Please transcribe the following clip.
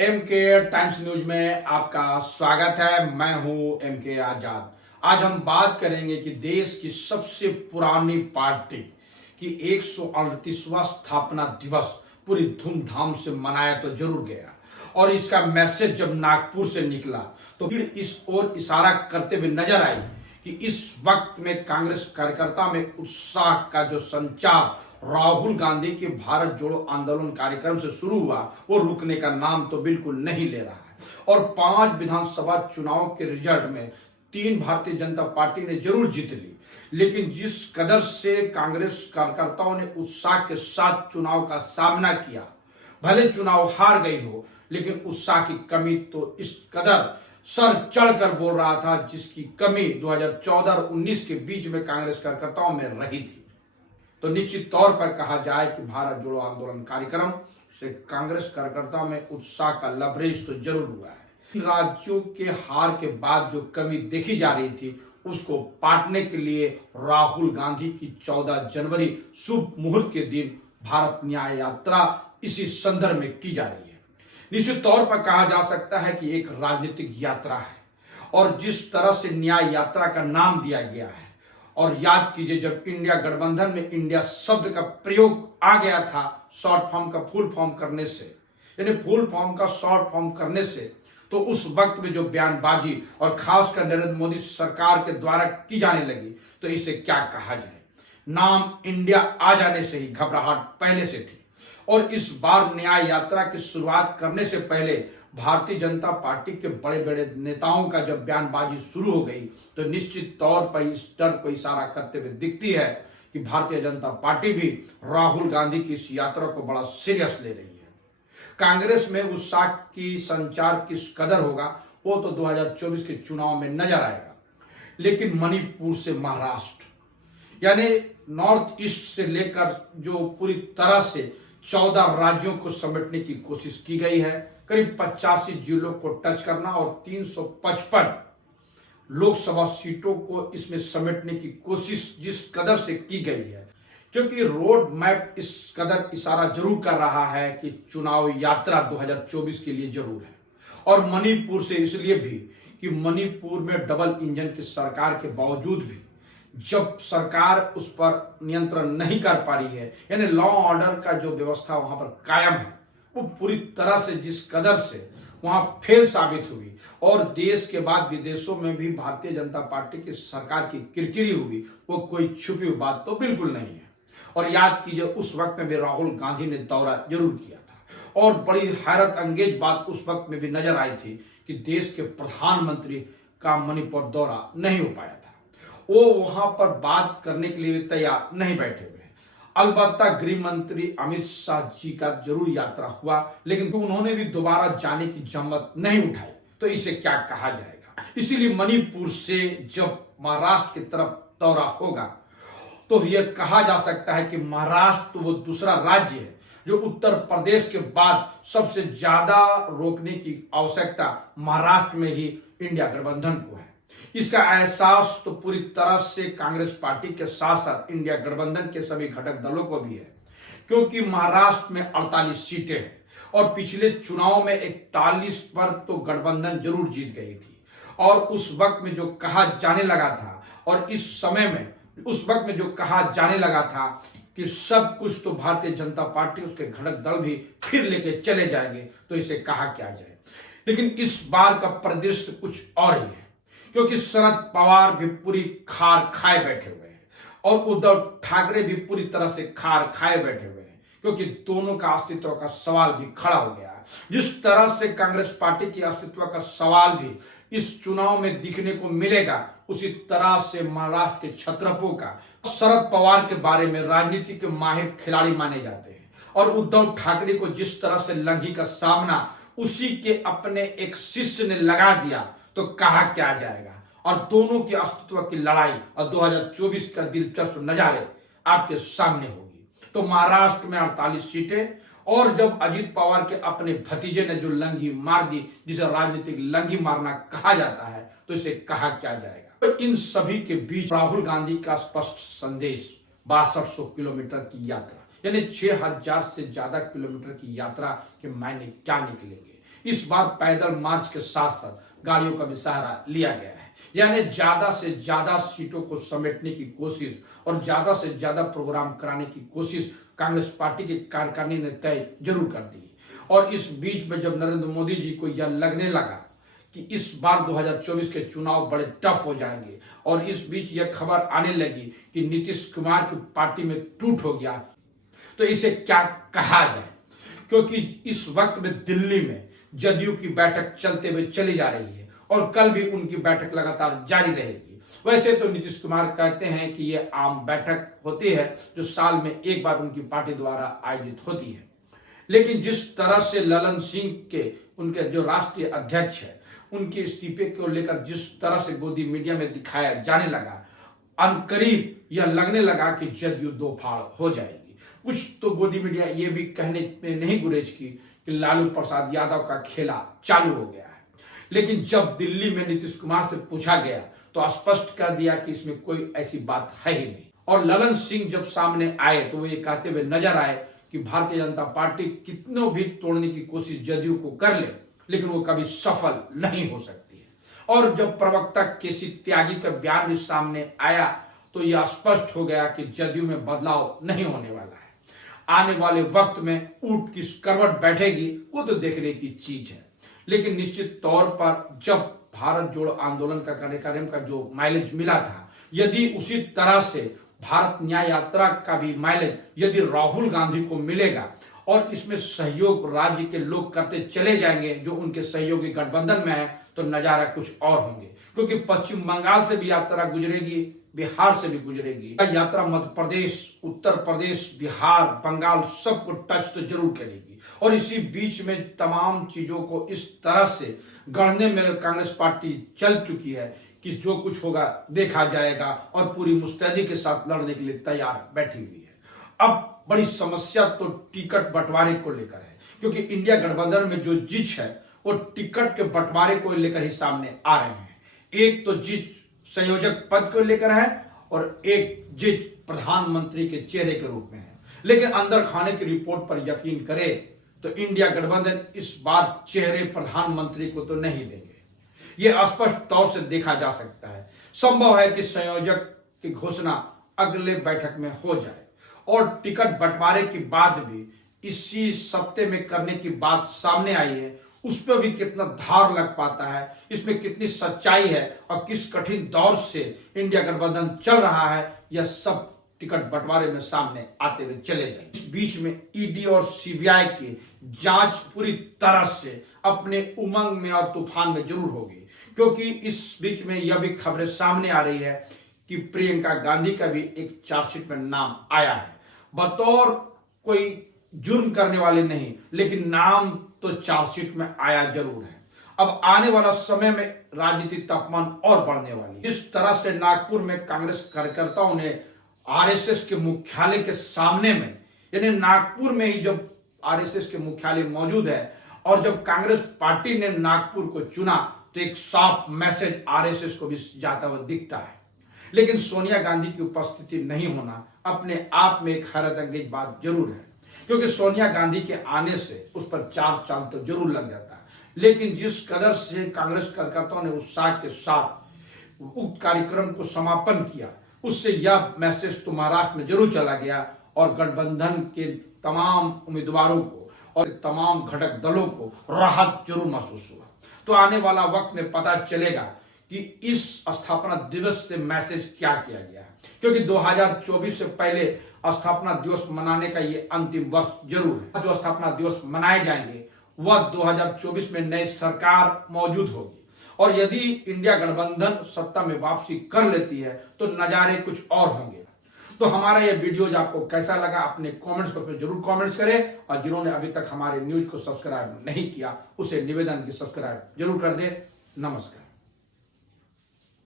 M के times news में आपका स्वागत है। मैं हूं एम के आजाद। आज हम बात करेंगे कि देश की सबसे पुरानी पार्टी की 138वां स्थापना दिवस पूरी धूमधाम से मनाया तो जरूर गया, और इसका मैसेज जब नागपुर से निकला तो फिर इस ओर इशारा करते हुए नजर आई कि इस वक्त में कांग्रेस कार्यकर्ता में उत्साह का जो संचार राहुल गांधी के भारत जोड़ो आंदोलन कार्यक्रम से शुरू हुआ वो रुकने का नाम तो बिल्कुल नहीं ले रहा है। और 5 विधानसभा चुनाव के रिजल्ट में 3 भारतीय जनता पार्टी ने जरूर जीत ली, लेकिन जिस कदर से कांग्रेस कार्यकर्ताओं ने उत्साह के साथ चुनाव का सामना किया, भले चुनाव हार गई हो लेकिन उत्साह की कमी तो इस कदर सर चढ़कर बोल रहा था जिसकी कमी 2014 और 19 के बीच में कांग्रेस कार्यकर्ताओं में रही थी। तो निश्चित तौर पर कहा जाए कि भारत जोड़ो आंदोलन कार्यक्रम से कांग्रेस कार्यकर्ता में उत्साह का लबरेज तो जरूर हुआ है। राज्यों के हार के बाद जो कमी देखी जा रही थी उसको पाटने के लिए राहुल गांधी की 14 जनवरी शुभ मुहूर्त के दिन भारत न्याय यात्रा इसी संदर्भ में की जा रही है। निश्चित तौर पर कहा जा सकता है कि एक राजनीतिक यात्रा है, और जिस तरह से न्याय यात्रा का नाम दिया गया है, और याद कीजिए जब इंडिया गठबंधन में इंडिया शब्द का प्रयोग आ गया था शॉर्ट फॉर्म का फुल फॉर्म करने से, यानी फुल फॉर्म का शॉर्ट फॉर्म करने से, तो उस वक्त में जो बयानबाजी और खासकर नरेंद्र मोदी सरकार के द्वारा की जाने लगी तो इसे क्या कहा जाए। नाम इंडिया आ जाने से ही घबराहट पहले से थी, और इस बार न्याय यात्रा की शुरुआत करने से पहले भारतीय जनता पार्टी के बड़े बड़े नेताओं का जब बयानबाजी शुरू हो गई तो निश्चित तौर पर इस डर को इशारा करते हुए दिखती है कि भारतीय जनता पार्टी भी राहुल गांधी की इस यात्रा को बड़ा सीरियस ले रही है। कांग्रेस में उत्साह की संचार किस कदर होगा वो तो 2024 के चुनाव में नजर आएगा, लेकिन मणिपुर से महाराष्ट्र यानी नॉर्थ ईस्ट से लेकर जो पूरी तरह से 14 राज्यों को समेटने की कोशिश की गई है, करीब 85 जिलों को टच करना और 355 लोकसभा सीटों को इसमें समेटने की कोशिश जिस कदर से की गई है, क्योंकि रोड मैप इस कदर इशारा जरूर कर रहा है कि चुनाव यात्रा 2024 के लिए जरूर है। और मणिपुर से इसलिए भी कि मणिपुर में डबल इंजन की सरकार के बावजूद भी जब सरकार उस पर नियंत्रण नहीं कर पा रही है, यानी लॉ ऑर्डर का जो व्यवस्था वहां पर कायम है वो पूरी तरह से जिस कदर से वहां फेल साबित हुई, और देश के बाद विदेशों में भी भारतीय जनता पार्टी की सरकार की किरकिरी हुई, वो कोई छुपी हुई बात तो बिल्कुल नहीं है। और याद कीजिए उस वक्त में भी राहुल गांधी ने दौरा जरूर किया था, और बड़ी हैरत अंगेज बात उस वक्त में भी नजर आई थी कि देश के प्रधानमंत्री का मणिपुर दौरा नहीं हो पाया था, वो वहां पर बात करने के लिए भी तैयार नहीं बैठे हुए हैं। अलबत्ता गृह मंत्री अमित शाह जी का जरूर यात्रा हुआ, लेकिन उन्होंने भी दोबारा जाने की जहमत नहीं उठाई, तो इसे क्या कहा जाएगा। इसीलिए मणिपुर से जब महाराष्ट्र की तरफ दौरा होगा तो यह कहा जा सकता है कि महाराष्ट्र तो वो दूसरा राज्य है जो उत्तर प्रदेश के बाद सबसे ज्यादा रोकने की आवश्यकता महाराष्ट्र में ही इंडिया गठबंधन को है। इसका एहसास तो पूरी तरह से कांग्रेस पार्टी के साथ साथ इंडिया गठबंधन के सभी घटक दलों को भी है, क्योंकि महाराष्ट्र में 48 सीटें हैं और पिछले चुनाव में 41 पर तो गठबंधन जरूर जीत गई थी। और उस वक्त में जो कहा जाने लगा था, और इस समय में उस वक्त में जो कहा जाने लगा था कि सब कुछ तो भारतीय जनता पार्टी उसके घटक दल भी फिर लेके चले जाएंगे, तो इसे कहा क्या जाए। लेकिन इस बार का परिदृश्य कुछ और ही है, क्योंकि शरद पवार भी पूरी खार खाए बैठे हुए हैं और उद्धव ठाकरे भी पूरी तरह से खार खाए बैठे हुए हैं, क्योंकि दोनों का अस्तित्व का सवाल भी खड़ा हो गया है। जिस तरह से कांग्रेस पार्टी की अस्तित्व का सवाल भी इस चुनाव में दिखने को मिलेगा, उसी तरह से महाराष्ट्र के क्षत्रपों का शरद पवार के बारे में राजनीति के माहिर खिलाड़ी माने जाते हैं, और उद्धव ठाकरे को जिस तरह से लंघी का सामना उसी के अपने एक शिष्य ने लगा दिया, तो कहा क्या जाएगा। और दोनों के अस्तित्व की लड़ाई और 2024 का दिलचस्प नजारे आपके सामने होगी। तो महाराष्ट्र में 48 सीटें, और जब अजीत पवार के अपने भतीजे ने जो लंघी मार दी, जिसे राजनीतिक लंघी मारना कहा जाता है, तो इसे कहा क्या जाएगा। तो इन सभी के बीच राहुल गांधी का स्पष्ट संदेश 6200 किलोमीटर की यात्रा, यानी 6000 से ज्यादा किलोमीटर की यात्रा के मायने क्या निकलेंगे। इस बार पैदल मार्च के साथ साथ गाड़ियों का भी सहारा लिया गया है। यानी ज्यादा से ज्यादा सीटों को समेटने की कोशिश और ज्यादा से ज्यादा प्रोग्राम कराने की कोशिश कांग्रेस पार्टी की कार्यकारिणी ने तय जरूर कर दी। और इस बीच में जब नरेंद्र मोदी जी को यह लगने लगा कि इस बार 2024 के चुनाव बड़े टफ हो जाएंगे और इस बीच यह खबर आने लगी कि नीतीश कुमार की पार्टी में टूट हो गया, तो इसे क्या कहा जाए, क्योंकि इस वक्त में दिल्ली में जदयू की बैठक चलते हुए चली जा रही है और कल भी उनकी बैठक लगातार जारी रहेगी। वैसे तो नीतीश कुमार कहते हैं कि यह आम बैठक होती है जो साल में एक बार उनकी पार्टी द्वारा आयोजित होती है, लेकिन जिस तरह से ललन सिंह के उनके जो राष्ट्रीय अध्यक्ष है उनके इस्तीफे को लेकर जिस तरह से गोदी मीडिया में दिखाया जाने लगा, अनकरीब यह लगने लगा कि जदयू दो फाड़ हो जाएगी। कुछ तो गोदी मीडिया ये भी कहने में नहीं गुरेज की कि लालू प्रसाद यादव का खेला चालू हो गया है, लेकिन जब दिल्ली में नीतीश कुमार से पूछा गया तो स्पष्ट कर दिया कि इसमें कोई ऐसी बात है ही नहीं। और ललन सिंह जब सामने आए तो वो ये कहते हुए नजर आए कि भारतीय जनता पार्टी कितनों भी तोड़ने की कोशिश जदयू को कर ले, लेकिन वो कभी सफल नहीं हो सकती है। और जब प्रवक्ता केसी त्यागी का बयान भी सामने आया तो यह स्पष्ट हो गया कि जदयू में बदलाव नहीं होने वाला है। आने वाले वक्त में ऊंट किस करवट बैठेगी वो तो देखने की चीज है, लेकिन निश्चित तौर पर जब भारत जोड़ो आंदोलन का कार्यक्रम का जो माइलेज मिला था, यदि उसी तरह से भारत न्याय यात्रा का भी माइलेज यदि राहुल गांधी को मिलेगा और इसमें सहयोग राज्य के लोग करते चले जाएंगे जो उनके सहयोगी गठबंधन में है, तो नजारा कुछ और होंगे। क्योंकि पश्चिम बंगाल से भी यात्रा गुजरेगी, बिहार से भी गुजरेगी। यात्रा मध्य प्रदेश, उत्तर प्रदेश, बिहार, बंगाल सबको टच तो जरूर करेगी। और इसी बीच में तमाम चीजों को इस तरह से गढ़ने में कांग्रेस पार्टी चल चुकी है कि जो कुछ होगा देखा जाएगा और पूरी मुस्तैदी के साथ लड़ने के लिए तैयार बैठी हुई है। अब बड़ी समस्या तो टिकट बंटवारे को लेकर है, क्योंकि इंडिया गठबंधन में जो जिच है वो टिकट के बंटवारे को लेकर ही सामने आ रहे हैं। एक तो जिच संयोजक पद को लेकर है और एक जिच प्रधानमंत्री के चेहरे के रूप में है। लेकिन अंदर खाने की रिपोर्ट पर यकीन करे तो इंडिया गठबंधन इस बार चेहरे प्रधानमंत्री को तो नहीं देंगे, यह स्पष्ट तौर से देखा जा सकता है। संभव है कि संयोजक की घोषणा अगले बैठक में हो जाए और टिकट बंटवारे की बात भी इसी सप्ताह में करने की बात सामने आई है। उस पर भी कितना धार लग पाता है, इसमें कितनी सच्चाई है और किस कठिन दौर से इंडिया गठबंधन चल रहा है, यह सब टिकट बंटवारे में सामने आते हुए चले जाए। इस बीच में ईडी और सीबीआई की जांच पूरी तरह से अपने उमंग में और तूफान में जरूर होगी, क्योंकि इस बीच में यह भी खबरें सामने आ रही है कि प्रियंका गांधी का भी एक चार्जशीट में नाम आया है। बतौर कोई जुर्म करने वाले नहीं, लेकिन नाम तो चार्जशीट में आया जरूर है। अब आने वाला समय में राजनीतिक तापमान और बढ़ने वाली। इस तरह से नागपुर में कांग्रेस कार्यकर्ताओं ने आरएसएस के मुख्यालय के सामने में, यानी नागपुर में ही जब आरएसएस के मुख्यालय मौजूद है और जब कांग्रेस पार्टी ने नागपुर को चुना तो एक साफ मैसेज आरएसएस को भी जाता हुआ दिखता है। लेकिन सोनिया गांधी की उपस्थिति नहीं होना अपने आप में एक हैरत अंगेज बात जरूर है, क्योंकि सोनिया गांधी के आने से उस पर चार चांद तो जरूर लग जाता है। लेकिन जिस कदर से कांग्रेस कार्यकर्ताओं ने उत्साह के साथ उक्त कार्यक्रम को समापन किया, उससे यह मैसेज तो महाराष्ट्र में जरूर चला गया और गठबंधन के तमाम उम्मीदवारों को और तमाम घटक दलों को राहत जरूर महसूस हुआ। तो आने वाला वक्त में पता चलेगा कि इस स्थापना दिवस से मैसेज क्या किया गया है, क्योंकि 2024 से पहले स्थापना दिवस मनाने का ये अंतिम वर्ष जरूर है। जो स्थापना दिवस मनाए जाएंगे वह 2024 में नई सरकार मौजूद होगी और यदि इंडिया गठबंधन सत्ता में वापसी कर लेती है तो नजारे कुछ और होंगे। तो हमारा यह वीडियो आपको कैसा लगा अपने कमेंट्स पर जरूर कमेंट्स करें, और जिन्होंने अभी तक हमारे न्यूज को सब्सक्राइब नहीं किया उसे निवेदन की सब्सक्राइब जरूर कर दे। नमस्कार।